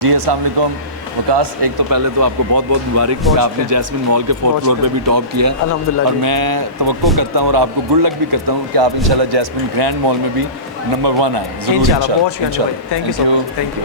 जी अस्सलाम वालेकुम वकास। एक तो पहले तो आपको बहुत बहुत मुबारक कि आपने जैस्मिन मॉल के 4th फ्लोर पे भी टॉप किया है अल्हम्दुलिल्लाह और जी। मैं तवक्को करता हूँ और आपको गुड लक भी करता हूँ कि आप इंशाल्लाह जैस्मिन ग्रैंड मॉल में भी नंबर 1 आए ज़रूर इंशाल्लाह। बहुत शुक्रिया भाई, thank you so you. Much, thank you.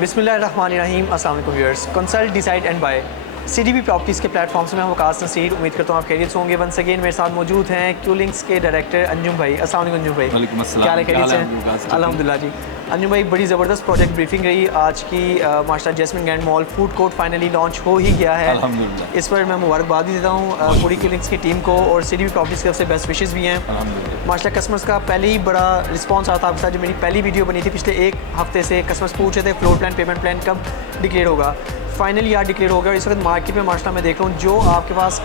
बिस्मिल्लाहिर्रहमानिर्रहीम। अस्सलाम वालेकुम viewers. Consult decide and buy CDB properties के प्लेटफॉर्म से मैं वकास नसीर उम्मीद करता हूँ आप खैरियत से होंगे। वंस अगेन मेरे साथ मौजूद हैं क्यूलिंग्स के डायरेक्टर अंजुम भाई। अस्सलाम वालेकुम अंजुम भाई। वालेकुम अस्सलाम। क्या खैरियत से क्या हाल है हैं? आपके? अल्हम्दुलिल्लाह जी। अंजुम भाई, बड़ी ज़बरदस्त प्रोजेक्ट ब्रीफिंग रही आज की। माशाल्लाह Jasmine grand mall food court finally launch हो ही गया है अल्हम्दुलिल्लाह। इस पर मैं मुबारकबाद भी देता हूँ पूरी क्यूलिंग्स की टीम को और सीडीबी प्रॉपर्टीज़ की तरफ से बेस्ट विशेज़ भी हैं। अल्हम्दुलिल्लाह। माशाल्लाह कस्टमर्स का पहले ही बड़ा रिस्पांस आता था आपके साथ। जो मेरी पहली वीडियो बनी थी पिछले एक हफ्ते से, कस्टमर्स पूछ रहे थे फ्लोर प्लान पेमेंट प्लान कब डिक्लेयर होगा। फाइनली यार डिक्लेयर हो गया और इस वक्त मार्केट में माशाल्लाह मैं देख रहा हूँ जो आपके पास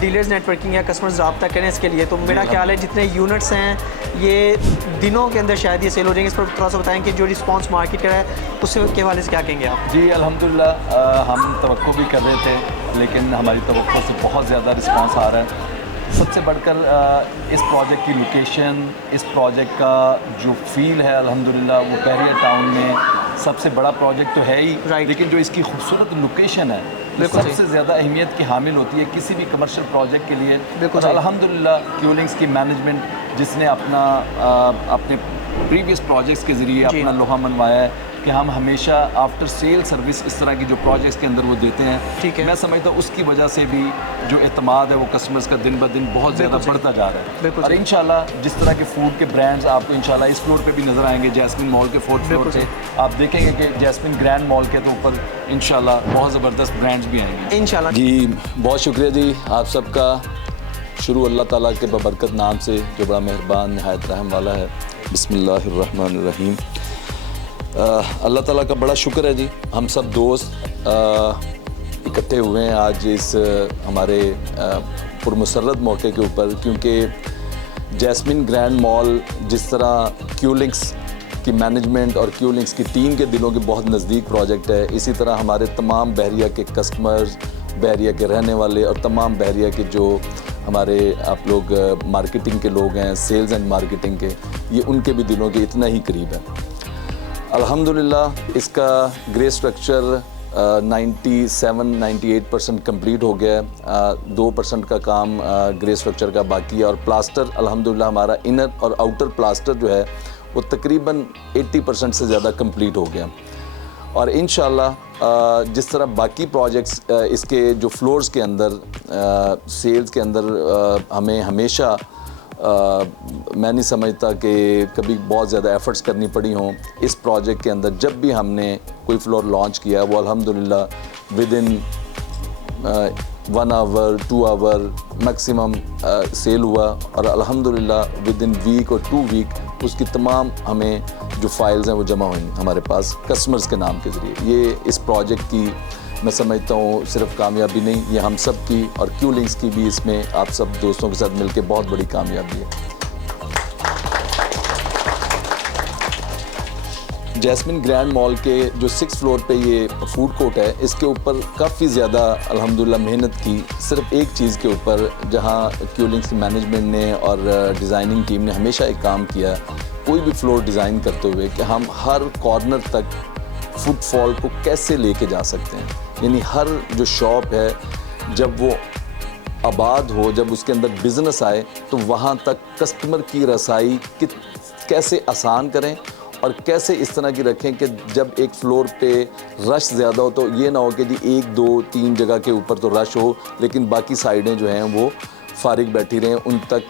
डीलर्स नेटवर्किंग है, कस्टमर्स रब्ता करें इसके लिए। तो मेरा ख्याल है जितने यूनिट्स हैं ये दिनों के अंदर शायद ये सेल हो जाएंगे। इस पर थोड़ा सा बताएं कि जो रिस्पांस मार्केट का है उससे के हवाले से क्या कहेंगे आप? जी अल्हम्दुलिल्लाह, हम तवक्को भी कर रहे थे लेकिन हमारी तवक्को से बहुत ज़्यादा रिस्पांस आ रहा है। सबसे बढ़कर इस प्रोजेक्ट की लोकेशन, इस प्रोजेक्ट का जो फील है अल्हम्दुलिल्लाह वो बहरिया टाउन में सबसे बड़ा प्रोजेक्ट तो है ही, लेकिन जो इसकी खूबसूरत लोकेशन है वो सबसे ज़्यादा अहमियत की हामिल होती है किसी भी कमर्शियल प्रोजेक्ट के लिए। और अल्हम्दुलिल्लाह क्यूलिंग्स की मैनेजमेंट जिसने अपने प्रीवियस प्रोजेक्ट्स के ज़रिए अपना लोहा मनवाया है कि हम हमेशा आफ्टर सेल सर्विस इस तरह की जो प्रोजेक्ट्स के अंदर वो देते हैं। ठीक है। मैं समझता हूँ उसकी वजह से भी जो एतमाद है वो कस्टमर्स का दिन ब दिन बहुत ज़्यादा बढ़ता जा रहा है। और इंशाल्लाह जिस तरह के फूड के ब्रांड्स आपको इंशाल्लाह इस फ्लोर पे भी नज़र आएंगे, जैस्मिन मॉल के 4th फ्लोर पे आप देखेंगे कि जैस्मिन ग्रैंड मॉल के तो ऊपर इंशाल्लाह बहुत ज़बरदस्त ब्रांड्स भी आएंगे इंशाल्लाह। जी बहुत शुक्रिया जी आप सबका। शुरू अल्लाह ताला के बबरकत नाम से जो बड़ा मेहरबान नहायत रहम वाला है। बिस्मिल्लाहिर्रहमानिर्रहीम। अल्लाह ताला का बड़ा शुक्र है जी, हम सब दोस्त इकट्ठे हुए हैं आज इस हमारे पुरमसरत मौके के ऊपर, क्योंकि जैस्मिन ग्रैंड मॉल जिस तरह क्यूलिंग्स की मैनेजमेंट और क्यूलिंग्स की टीम के दिलों के बहुत नज़दीक प्रोजेक्ट है, इसी तरह हमारे तमाम बहरिया के कस्टमर्स, बहरिया के रहने वाले और तमाम बहरिया के जो हमारे आप लोग मार्केटिंग के लोग हैं, सेल्स एंड मार्केटिंग के, ये उनके भी दिलों के इतना ही करीब है। अल्हम्दुलिल्लाह इसका ग्रे स्ट्रक्चर 97-98% कंप्लीट हो गया है। 2% का काम ग्रे स्ट्रक्चर का बाकी है और प्लास्टर अल्हम्दुलिल्लाह हमारा इनर और आउटर प्लास्टर जो है वो तकरीबन 80% से ज़्यादा कंप्लीट हो गया। और इंशाल्लाह जिस तरह बाकी प्रोजेक्ट्स इसके जो फ्लोर्स के अंदर सेल्स के अंदर हमें हमेशा मैं नहीं समझता कि कभी बहुत ज़्यादा एफ़र्ट्स करनी पड़ी हों। इस प्रोजेक्ट के अंदर जब भी हमने कोई फ्लोर लॉन्च किया वो अल्हम्दुलिल्लाह within 1 hour 2 hour maximum sale हुआ और अल्हम्दुलिल्लाह विद इन वीक और 2 वीक उसकी तमाम हमें जो फाइल्स हैं वो जमा हुई हमारे पास कस्टमर्स के नाम के ज़रिए। ये इस प्रोजेक्ट की मैं समझता हूँ सिर्फ कामयाबी नहीं, ये हम सब की और क्यूलिंग्स की भी इसमें आप सब दोस्तों के साथ मिलकर बहुत बड़ी कामयाबी है। जैस्मिन ग्रैंड मॉल के जो 6th फ्लोर पे ये फूड कोर्ट है, इसके ऊपर काफ़ी ज़्यादा अल्हम्दुलिल्लाह मेहनत की सिर्फ एक चीज़ के ऊपर, जहाँ क्यूलिंग्स की मैनेजमेंट ने और डिज़ाइनिंग टीम ने हमेशा एक काम किया कोई भी फ्लोर डिज़ाइन करते हुए कि हम हर कॉर्नर तक फुटफॉल को कैसे लेके जा सकते हैं। यानी हर जो शॉप है जब वो आबाद हो, जब उसके अंदर बिज़नेस आए तो वहाँ तक कस्टमर की रसाई कैसे आसान करें और कैसे इस तरह की रखें कि जब एक फ्लोर पे रश ज़्यादा हो तो ये ना हो कि जी 1 2 3 जगह के ऊपर तो रश हो लेकिन बाकी साइडें जो हैं वो फारिग बैठी रहें, उन तक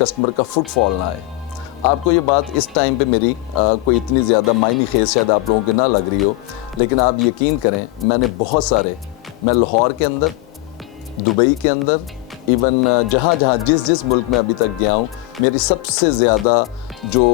कस्टमर का फुटफॉल ना आए। आपको ये बात इस टाइम पे मेरी कोई इतनी ज़्यादा मायनी खेज शायद आप लोगों को ना लग रही हो, लेकिन आप यकीन करें मैंने बहुत सारे, मैं लाहौर के अंदर, दुबई के अंदर, इवन जहाँ जहाँ जिस मुल्क में अभी तक गया हूँ, मेरी सबसे ज़्यादा जो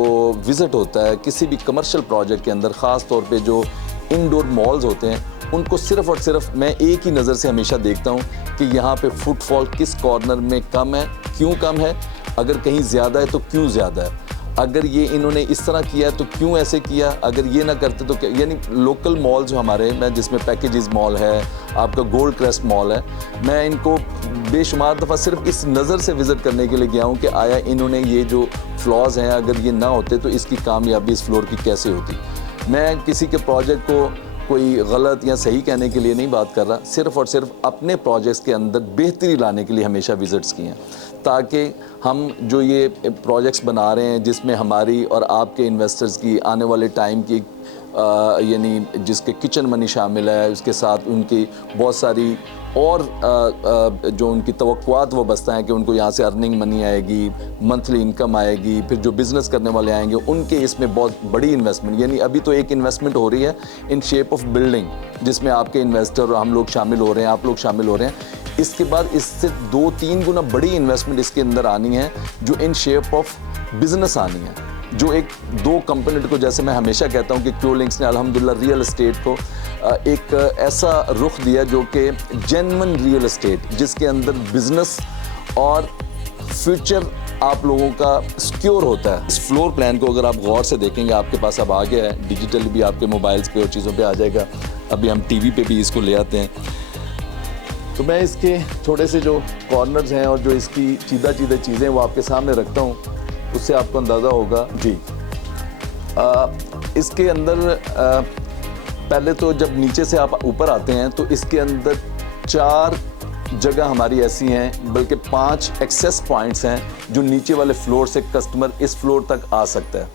विज़िट होता है किसी भी कमर्शियल प्रोजेक्ट के अंदर, ख़ास तौर पे जो इंडोर मॉल्स होते हैं, उनको सिर्फ़ और सिर्फ मैं एक ही नज़र से हमेशा देखता हूँ कि यहाँ पे फुटफॉल किस कॉर्नर में कम है, क्यों कम है, अगर कहीं ज़्यादा है तो क्यों ज़्यादा है। अगर ये इन्होंने इस तरह किया तो क्यों ऐसे किया, अगर ये ना करते तो क्या। यानी लोकल मॉल जो हमारे में, जिसमें पैकेजेस मॉल है, आपका गोल्ड क्रेस्ट मॉल है, मैं इनको बेशुमार दफ़ा सिर्फ इस नज़र से विज़िट करने के लिए गया हूँ कि आया इन्होंने ये जो फ्लॉज हैं, अगर ये ना होते तो इसकी कामयाबी इस फ्लोर की कैसे होती। मैं किसी के प्रोजेक्ट को कोई गलत या सही कहने के लिए नहीं बात कर रहा, सिर्फ़ और सिर्फ अपने प्रोजेक्ट्स के अंदर बेहतरी लाने के लिए हमेशा विज़िट्स किए हैं, ताकि हम जो ये प्रोजेक्ट्स बना रहे हैं जिसमें हमारी और आपके इन्वेस्टर्स की आने वाले टाइम की यानी जिसके किचन मनी शामिल है, उसके साथ उनकी बहुत सारी और जो उनकी तवक्कुआत वाबस्ता हैं कि उनको यहाँ से अर्निंग मनी आएगी, मंथली इनकम आएगी, फिर जो बिज़नेस करने वाले आएंगे उनके इसमें बहुत बड़ी इन्वेस्टमेंट, यानी अभी तो एक इन्वेस्टमेंट हो रही है इन शेप ऑफ बिल्डिंग, जिसमें आपके इन्वेस्टर और हम लोग शामिल हो रहे हैं, आप लोग शामिल हो रहे हैं। इसके बाद इससे 2-3 गुना बड़ी इन्वेस्टमेंट इसके अंदर आनी है, जो इन शेप ऑफ बिज़नेस आनी है, जो एक 2 कंपोनेंट को, जैसे मैं हमेशा कहता हूँ कि क्यूलिंक्स ने अल्हम्दुलिल्लाह रियल एस्टेट को एक ऐसा रुख दिया जो कि जेन्युइन रियल एस्टेट, जिसके अंदर बिज़नेस और फ्यूचर आप लोगों का सिक्योर होता है। इस फ्लोर प्लान को अगर आप गौर से देखेंगे, आपके पास अब आ गया है, डिजिटली भी आपके मोबाइल्स पे और चीज़ों पे आ जाएगा, अभी हम टीवी पे भी इसको ले आते हैं। तो मैं इसके थोड़े से जो कॉर्नर्स हैं और जो इसकी चीदा चीज़ें वो आपके सामने रखता हूँ, उससे आपको अंदाज़ा होगा जी। इसके अंदर पहले तो जब नीचे से आप ऊपर आते हैं तो इसके अंदर 4 जगह हमारी ऐसी हैं, बल्कि 5 एक्सेस पॉइंट्स हैं जो नीचे वाले फ्लोर से कस्टमर इस फ्लोर तक आ सकता है।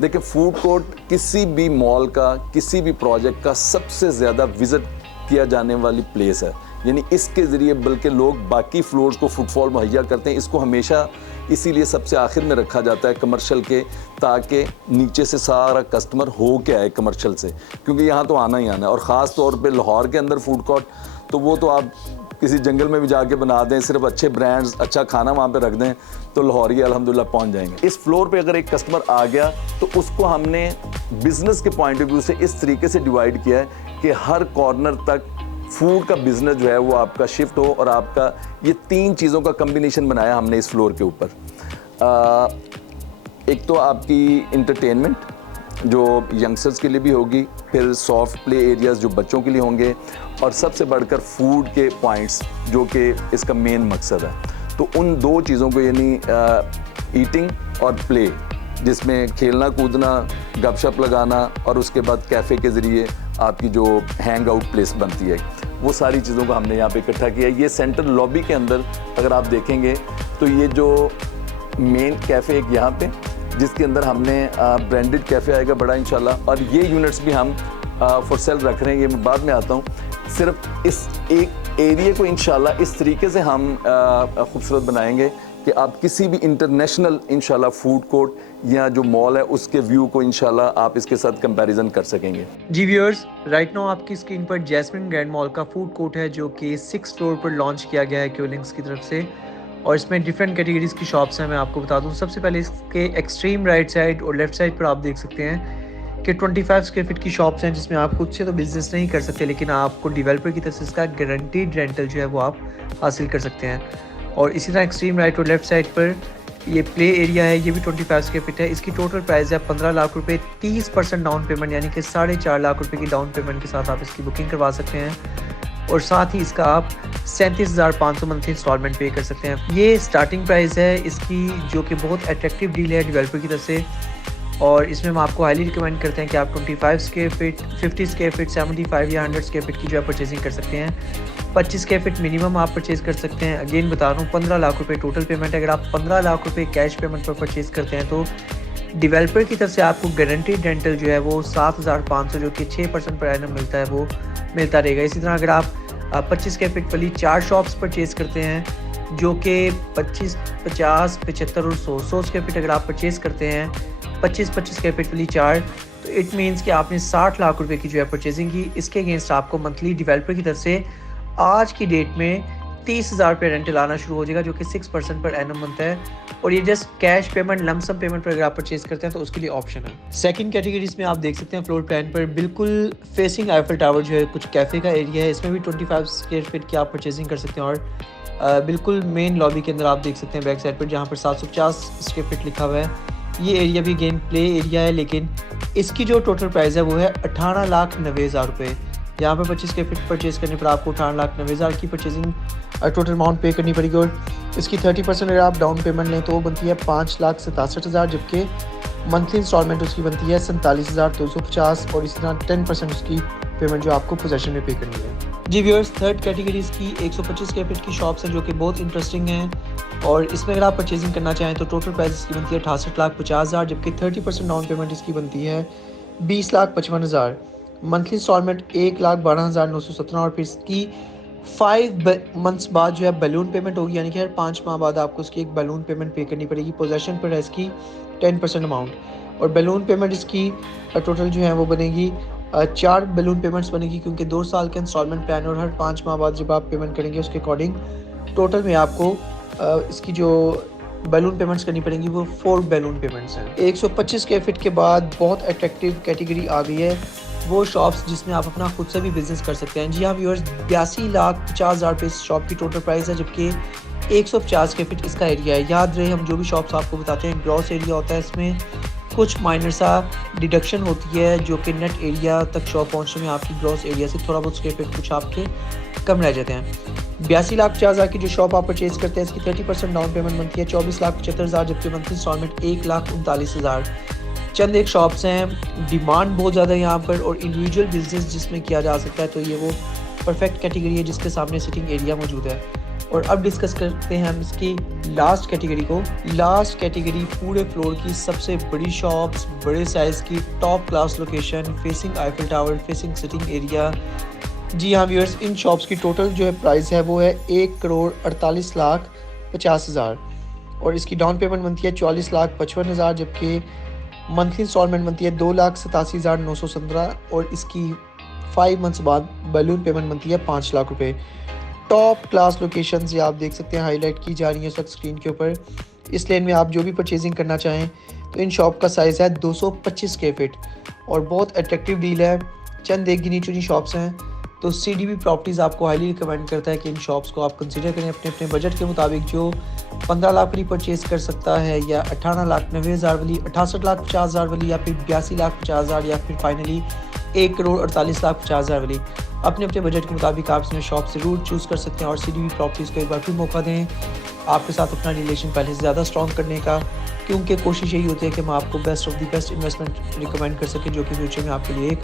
देखिए, फूड कोर्ट किसी भी मॉल का, किसी भी प्रोजेक्ट का सबसे ज़्यादा विज़िट किया जाने वाली प्लेस है, यानी इसके ज़रिए बल्कि लोग बाकी फ्लोर्स को फुटफॉल मुहैया करते हैं। इसको हमेशा इसीलिए सबसे आखिर में रखा जाता है कमर्शियल के, ताकि नीचे से सारा कस्टमर हो के आए कमर्शियल से, क्योंकि यहाँ तो आना ही आना है। और ख़ास तौर पे लाहौर के अंदर फूड कोर्ट तो वो तो आप किसी जंगल में भी जाके बना दें, सिर्फ अच्छे ब्रांड्स, अच्छा खाना वहाँ पे रख दें तो लाहौरी अल्हम्दुलिल्लाह पहुँच जाएंगे। इस फ्लोर पे अगर एक कस्टमर आ गया तो उसको हमने बिज़नेस के पॉइंट ऑफ व्यू से इस तरीके से डिवाइड किया है कि हर कॉर्नर तक फूड का बिज़नेस जो है वो आपका शिफ्ट हो, और आपका ये 3 चीज़ों का कम्बिनेशन बनाया हमने इस फ्लोर के ऊपर। एक तो आपकी इंटरटेनमेंट जो यंगस्टर्स के लिए भी होगी, फिर सॉफ्ट प्ले एरियाज़ जो बच्चों के लिए होंगे, और सबसे बढ़कर फूड के पॉइंट्स जो कि इसका मेन मकसद है। तो उन 2 चीज़ों को, यानी ईटिंग और प्ले, जिसमें खेलना कूदना, गपशप लगाना, और उसके बाद कैफ़े के ज़रिए आपकी जो हैंग आउट प्लेस बनती है, वो सारी चीज़ों को हमने यहाँ पे इकट्ठा किया है। ये सेंट्रल लॉबी के अंदर अगर आप देखेंगे तो ये जो मेन कैफ़े एक यहाँ पे, जिसके अंदर हमने ब्रांडेड कैफ़े आएगा बड़ा इंशाल्लाह, और ये यूनिट्स भी हम फॉर सेल रख रहे हैं, ये मैं बाद में आता हूँ। सिर्फ इस एक एरिया को इंशाल्लाह इस तरीके से हम खूबसूरत बनाएंगे कि आप किसी भी इंटरनेशनल इंशाल्लाह फूड कोर्ट या जो मॉल है उसके व्यू को इंशाल्लाह आप इसके साथ कंपैरिजन कर सकेंगे। जी व्यूअर्स, राइट नाउ आपकी स्क्रीन पर जैस्मिन ग्रैंड मॉल का फूड कोर्ट है, जो कि 6th फ्लोर पर लॉन्च किया गया है क्यूलिंक्स की तरफ से, और इसमें डिफरेंट कैटेगरीज की शॉप्स हैं। मैं आपको बता दूं, सबसे पहले इसके एक्सट्रीम राइट साइड और लेफ्ट साइड पर आप देख सकते हैं कि 25 स्क्वायर फीट की शॉप्स हैं, जिसमें आप खुद से तो बिज़नेस नहीं कर सकते, लेकिन आपको डेवलपर की तरफ से इसका गारंटीड रेंटल जो है वो आप हासिल कर सकते हैं। और इसी तरह एक्सट्रीम राइट और लेफ्ट साइड पर ये प्ले एरिया है, ये भी 25 स्क्वायर फीट है। इसकी टोटल प्राइस है 15 लाख रुपए, 30% डाउन पेमेंट, यानी कि 4.5 लाख रुपए की डाउन पेमेंट के साथ आप इसकी बुकिंग करवा सकते हैं, और साथ ही इसका आप 37,500 मंथली इंस्टॉलमेंट पे कर सकते हैं। ये स्टार्टिंग प्राइस है इसकी, जो कि बहुत अट्रैक्टिव डील है डेवलपर की तरफ से, और इसमें हम आपको हाईली रिकमेंड करते हैं कि आप 25 स्क्वायर फीट, 50 स्क्वायर फीट, 75 या 100 स्क्वायर फीट की जो है परचेजिंग कर सकते हैं। 25 स्क्वायर फीट मिनिमम आप परचेज़ कर सकते हैं। अगेन बता रहा हूँ, 15 लाख रुपए टोटल पेमेंट है। अगर आप 15 लाख रुपए कैश पेमेंट पर परचेज़ करते हैं तो डेवलपर की तरफ से आपको गारंटीड रेंटल जो है वो 7,500, जो कि 6% पर एनम मिलता है, वो मिलता रहेगा। इसी तरह अगर आप 25 स्क्वायर फीट वाली 4 शॉप्स परचेज़ करते हैं, जो कि 25, 50, 75 और 100 स्क्वायर फीट अगर आप परचेज़ करते हैं, 25 स्क्वायर फीट वाली 4, तो इट मीन्स कि आपने 60 लाख रुपए की जो है परचेजिंग की। इसके अगेंस्ट आपको मंथली डेवलपर की तरफ से आज की डेट में 30,000 रुपये रेंटल आना शुरू हो जाएगा, जो कि 6% पर एनम बनता है, और ये just cash payment, lump sum payment पर अगर आप परचेज करते हैं तो उसके लिए ऑप्शन है। सेकंड कैटेगरीज में आप देख सकते हैं फ्लोर प्लान पर बिल्कुल फेसिंग आईफल टावर जो है, कुछ कैफ़े का एरिया है, इसमें भी 25 स्क्वायर फीट की आप परचेजिंग कर सकते हैं, और बिल्कुल मेन लॉबी के अंदर आप देख सकते हैं बैक साइड पर, जहाँ पर 750 स्क्वायर फीट लिखा हुआ है, ये एरिया भी गेम प्ले एरिया है, लेकिन इसकी जो टोटल प्राइस है वो है 18,90,000 रुपये। यहाँ पर 25 स्क्वायर फीट परचेज़ करने पर आपको 18,90,000 की परचेजिंग टोटल अमाउंट पे करनी पड़ेगी। और इसकी 30% अगर आप डाउन पेमेंट लें तो वो बनती है 5,67,000, जबकि मंथली इंस्टॉलमेंट उसकी बनती है 47,250 और इसी तरह 10% उसकी पेमेंट जो आपको पोजेसन में पे करनी है। जी व्यूअर्स, थर्ड कैटेगरीज की 125 स्क्वायर फीट की शॉप्स हैं जो कि बहुत इंटरेस्टिंग हैं और इसमें अगर आप परचेजिंग करना चाहें तो टोटल प्राइस इसकी बनती है 68,50,000, जबकि 30% डाउन पेमेंट इसकी बनती है 20,55,000। मंथली इंस्टॉलमेंट 1,12,917 और फिर इसकी 5 मंथ्स बाद जो है बैलून पेमेंट होगी, यानी कि हर 5 माह बाद आपको उसकी एक बैलून पेमेंट पे करनी पड़ेगी। पोजेसन पर है इसकी 10% अमाउंट और बैलून पेमेंट इसकी टोटल जो है वो बनेगी 4 बैलून पेमेंट्स बनेगी, क्योंकि 2 साल का इंस्टॉलमेंट प्लान और हर 5 माह बाद जब आप पेमेंट करेंगे उसके अकॉर्डिंग टोटल में आपको इसकी जो बैलून पेमेंट्स करनी पड़ेंगी वो 4 बैलून पेमेंट्स हैं। 125 स्क्वायर फीट के बाद बहुत अट्रैक्टिव कैटेगरी आ गई है, वो शॉप्स जिसमें आप अपना खुद से भी बिजनेस कर सकते हैं। जी हाँ व्यूअर्स, 82,50,000 रुपये इस शॉप की टोटल प्राइस है, जबकि 150 स्क्वायर फीट इसका एरिया है। याद रहे, हम जो भी शॉप्स आपको बताते हैं ग्रॉस एरिया होता है, इसमें कुछ माइनर सा डिडक्शन होती है जो कि नेट एरिया तक शॉप पहुंचने में आपकी ग्रॉस एरिया से थोड़ा बहुत स्क्वायर फीट कुछ आपके कम रह जाते हैं। 82,50,000 की जो शॉप आप परचेज़ करते हैं इसकी 30% डाउन पेमेंट बनती है 24,75,000, जबकि मंथली इंस्टॉलमेंट 1,39,000। चंद एक शॉप्स हैं, डिमांड बहुत ज़्यादा है यहाँ पर और इंडिविजुअल बिजनेस जिसमें किया जा सकता है, तो ये वो परफेक्ट कैटेगरी है जिसके सामने सिटिंग एरिया मौजूद है। और अब डिस्कस करते हैं हम इसकी लास्ट कैटेगरी को। लास्ट कैटेगरी पूरे फ्लोर की सबसे बड़ी शॉप्स, बड़े साइज़ की top class location, facing Eiffel tower, facing sitting area. जी हाँ व्यूअर्स, इन शॉप्स की टोटल जो है प्राइस है वो है 1,48,50,000 और इसकी डाउन पेमेंट बनती है 40,55,000, जबकि मंथली इंस्टॉलमेंट बनती है 2,87,917 और इसकी 5 मंथ्स बाद बैलून पेमेंट बनती है 5 लाख रुपये। टॉप क्लास लोकेशंस ये आप देख सकते हैं हाईलाइट की जा रही है इस वक्त स्क्रीन के ऊपर। इस लेन में आप जो भी परचेजिंग करना चाहें तो इन शॉप का साइज़ है 225 स्क्वायर फीट और बहुत अट्रैक्टिव डील है। चंद एक गिनी चुनी शॉप्स हैं, तो CDB प्रॉपर्टीज़ आपको हाईली रिकमेंड करता है कि इन शॉप्स को आप कंसिडर करें अपने अपने बजट के मुताबिक। जो 15 लाख वाली परचेज़ कर सकता है या 18,90,000 वाली, 68,50,000 वाली या फिर 82,50,000 या फिर फाइनली 1,48,50,000 वाली, अपने अपने बजट के मुताबिक आप इसमें शॉप से रूट चूज़ कर सकते हैं। और CDB प्रॉपर्टीज़ को एक बार फिर मौका दें आपके साथ अपना रिलेशन पहले से ज़्यादा स्ट्रॉन्ग करने का, क्योंकि कोशिश यही होती है कि हम आपको best of the best investment recommend कर सकें जो कि फ्यूचर में आपके लिए एक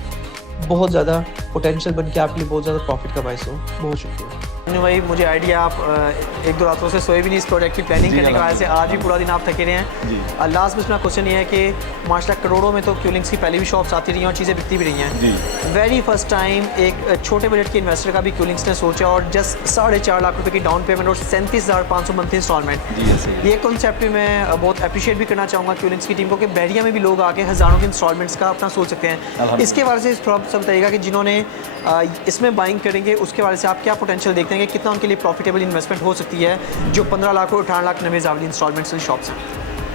बहुत ज़्यादा पोटेंशियल बन के आपके लिए बहुत ज़्यादा प्रॉफिट का बायस हो। बहुत शुक्रिया भाई, मुझे आइडिया आप 1-2 रातों से सोए भी नहीं इस प्रोजेक्ट की प्लानिंग करने की वजह से, आज भी पूरा दिन आप थके रहे हैं। लास्ट में इसमें क्वेश्चन ये है कि माशाल्लाह करोड़ों में तो क्यूलिंग्स की पहले भी शॉप्स आती रही हैं और चीज़ें बिकती भी रही हैं। वेरी फर्स्ट टाइम एक छोटे बजट के इन्वेस्टर का भी क्यूलिंग्स ने सोचा और जस्ट 4.5 लाख रुपये की डाउन पेमेंट और 37,500 मंथली इंस्टॉलमेंट। ये कॉन्सेप्ट भी मैं बहुत अप्रिशिएट भी करना चाहूँगा क्यूलिंग्स की टीम को कि बहरिया में भी लोग आके हज़ारों के इंस्टॉलमेंट्स का अपना सोच सकते हैं। इसके बारे से थोड़ा सा बताइएगा कि जिन्होंने इसमें बाइंग करेंगे उसके बारे से आप क्या पोटेंशियल देखते हैं कि कितना उनके लिए प्रॉफिटेबल इन्वेस्टमेंट हो सकती है जो 15 लाख और 18,90,000 वाली इंस्टॉलमेंट्स वाली शॉप्स हैं।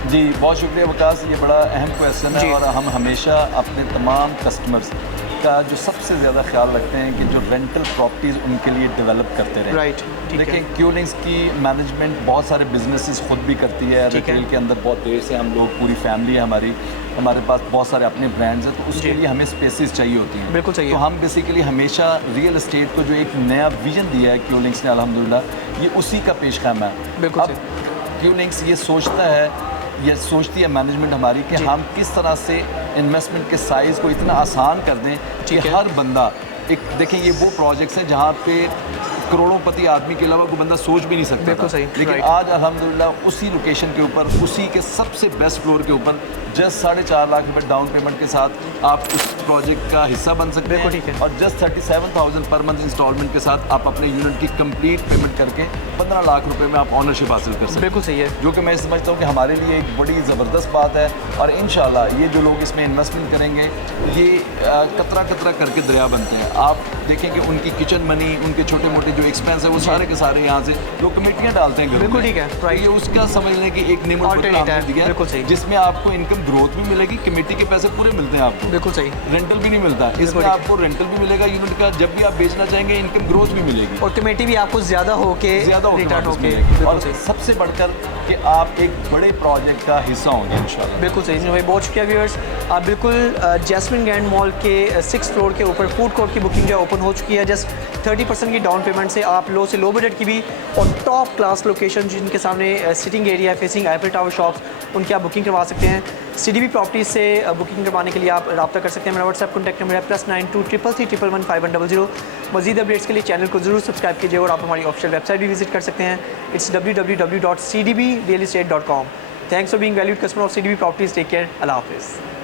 जी बहुत शुक्रिया वकास, ये बड़ा अहम क्वेश्चन है और हम हमेशा अपने तमाम कस्टमर्स का जो सबसे ज़्यादा ख्याल रखते हैं कि जो रेंटल प्रॉपर्टीज़ उनके लिए डेवलप करते रहें। राइट, देखिए क्यूलिंग्स की मैनेजमेंट बहुत सारे बिजनेसेस खुद भी करती है। रिटेल के अंदर बहुत देर से हम लोग, पूरी फैमिली है हमारे पास बहुत सारे अपने ब्रांड्स हैं, तो उसके लिए हमें स्पेसेस चाहिए होती हैं। बिल्कुल चाहिए। तो हम बेसिकली हमेशा रियल एस्टेट को जो एक नया विजन दिया है क्यूलिंग्स ने, अल्हम्दुलिल्लाह ये उसी का पेश ख़ैमा है। बिल्कुल अब क्यूलिंग्स ये सोचती है मैनेजमेंट हमारी कि हम किस तरह से इन्वेस्टमेंट के साइज़ को इतना आसान कर दें कि हर बंदा देखें ये वो प्रोजेक्ट्स हैं जहाँ पे करोड़ोंपति आदमी के अलावा कोई बंदा सोच भी नहीं सकता था। लेकिन आज अल्हम्दुलिल्लाह उसी लोकेशन के ऊपर, उसी के सबसे बेस्ट फ्लोर के ऊपर जस्ट 4.5 लाख रुपए डाउन पेमेंट के साथ आप उस प्रोजेक्ट का हिस्सा बन सकते हैं और जस्ट 37,000 पर मंथ इंस्टॉलमेंट के साथ आप अपने यूनिट की कंप्लीट पेमेंट करके 15 लाख रुपए में आप ऑनरशिप हासिल कर सकते हैं। बिल्कुल सही है, जो कि मैं समझता हूँ कि हमारे लिए एक बड़ी ज़बरदस्त बात है और इंशाल्लाह ये जो लोग इसमें इन्वेस्टमेंट करेंगे ये कतरा कतरा करके दरिया बनते हैं। आप देखें कि उनकी किचन मनी, उनके छोटे मोटे जो एक्सपेंस है वो सारे के सारे यहाँ से जो कमेटियाँ डालते हैं घरों बिल्कुल में, ठीक है, तो ये उसका समझ लें कि एक नियम Alternate है, दिया बिल्कुल सही। है जिसमें आपको इनकम ग्रोथ भी मिलेगी, कमेटी के पैसे पूरे मिलते हैं आपको, बिल्कुल सही। रेंटल भी नहीं मिलता, इसमें ठीक है। आपको रेंटल भी मिलेगा यूनिट का, जब भी आप बेचना चाहेंगे इनकम ग्रोथ भी मिलेगी, और कमेटी भी आपको ज़्यादा होके ज़्यादा रिटर्न वापस होके, मिलेगी। बिल्कुल और सही। सबसे बढ़कर कि आप एक बड़े प्रोजेक्ट का हिस्सा होंगे इंशाल्लाह। बिल्कुल सही जी भाई, बहुत शुक्रिया व्यूअर्स। आप बिल्कुल जैस्मिन ग्रैंड मॉल के 6th फ्लोर के ऊपर फूड कोर्ट की बुकिंग जो है ओपन हो चुकी है। जस्ट 30% की डाउन पेमेंट से आप लो से लो बजट की भी और टॉप क्लास लोकेशन जिनके सामने sitting area facing Eiffel tower shops, उनकी आप बुकिंग करवा सकते हैं। CDB प्रॉपर्टीज़ से बुकिंग करवाने के लिए आप रब्ता कर सकते हैं। मेरा व्हाट्सएप कॉन्टैक्ट नंबर है +92 333 111 5100। मज़ीद अपडेट्स के लिए चैनल को ज़रूर सब्सक्राइब कीजिए और आप हमारी ऑफिशियल वेबसाइट भी विजिट कर सकते हैं। It's www.cdbrealestate.com। Thanks for being valued customer of CDB properties. Take care, अल्लाह हाफिज़।